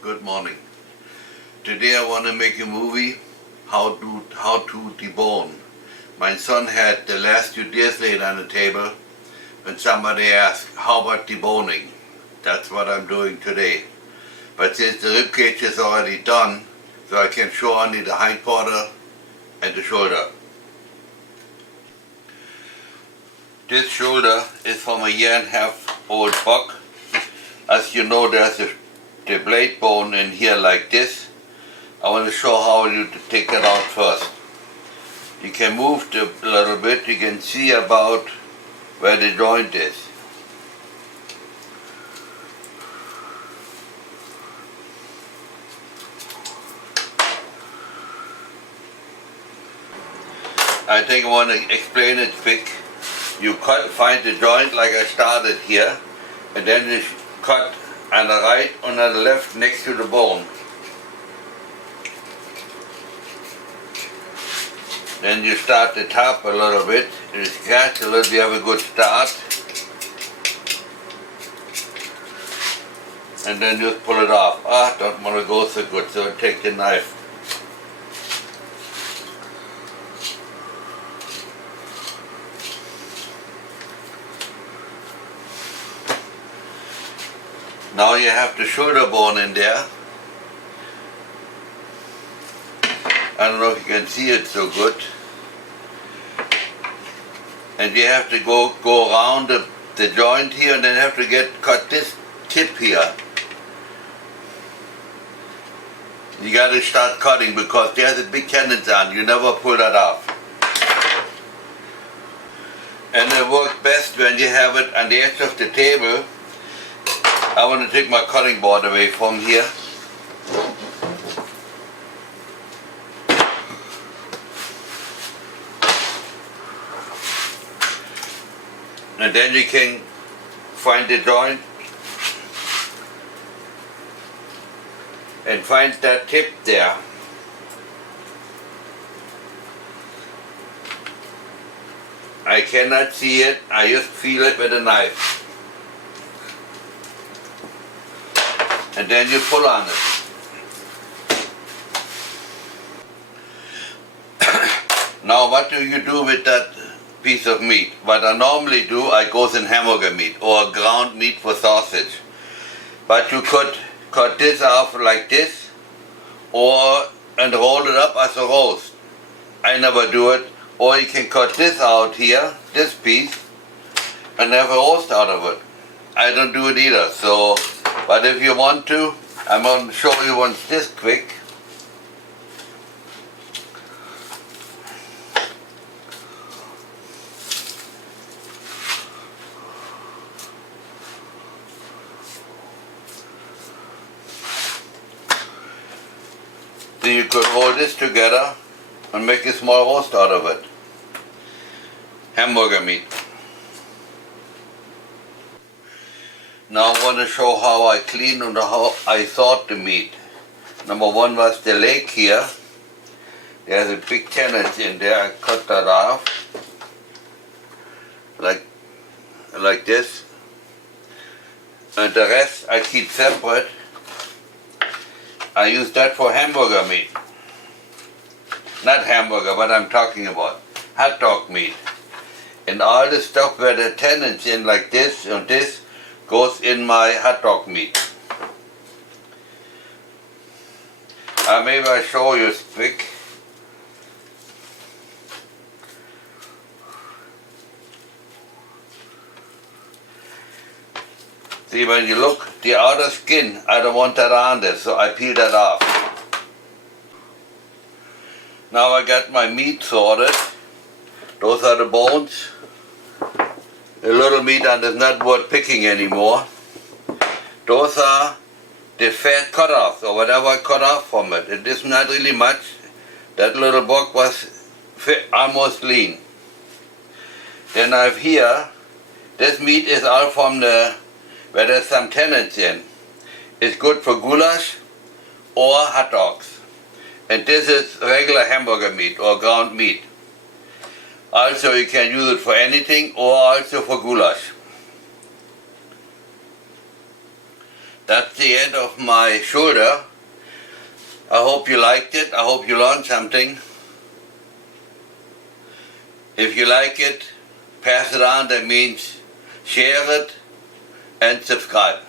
Good morning. Today I want to make a movie how to debone. My son had the last 2 days laid on the table when somebody asked, how about deboning? That's what I'm doing today. But since the rib cage is already done, so I can show only the hind quarter and the shoulder. This shoulder is from a 1.5-year old buck. As you know, there's the blade bone in here like this. I want to show how you take it out first. You can move a little bit, you can see about where the joint is. I think I want to explain it quick. You find the joint like I started here, and then you cut on the right and on the left next to the bone. Then you start the top a little bit, you scratch a little, you have a good start. And then just pull it off. Don't want to go so good, so take the knife. Now you have the shoulder bone in there. I don't know if you can see it so good. And you have to go around the joint here, and then have to cut this tip here. You got to start cutting because there's a big tendons on. You never pull that off. And it works best when you have it on the edge of the table. I want to take my cutting board away from here. And then you can find the joint and find that tip there. I cannot see it, I just feel it with a knife. And then you pull on it. Now what do you do with that piece of meat? What I normally do, I go in hamburger meat or ground meat for sausage. But you could cut this off like this and roll it up as a roast. I never do it. Or you can cut this out here, this piece, and have a roast out of it. I don't do it either, so, but if you want to, I'm going to show you once this quick. So you could roll this together and make a small roast out of it. Hamburger meat. Now I want to show how I clean and how I sort the meat. Number one was the leg here. There's a big tendon in there. I cut that off like this. And the rest I keep separate. I use that for hamburger meat. Not hamburger, what I'm talking about. Hot dog meat. And all the stuff where the tendons in like this and this goes in my hot dog meat. Maybe I'll show you quick. See, when you look, the outer skin, I don't want that on there, so I peel that off. Now I got my meat sorted. Those are the bones. The little meat on is not worth picking anymore. Those are the fat cut-offs, or whatever I cut off from it. It is not really much. That little buck was almost lean. Then I have here, this meat is all from where there's some tendons in. It's good for goulash or hot dogs. And this is regular hamburger meat or ground meat. Also you can use it for anything or also for goulash. That's the end of my shoulder. I hope you liked it. I hope you learned something. If you like it, pass it on. That means share it and subscribe.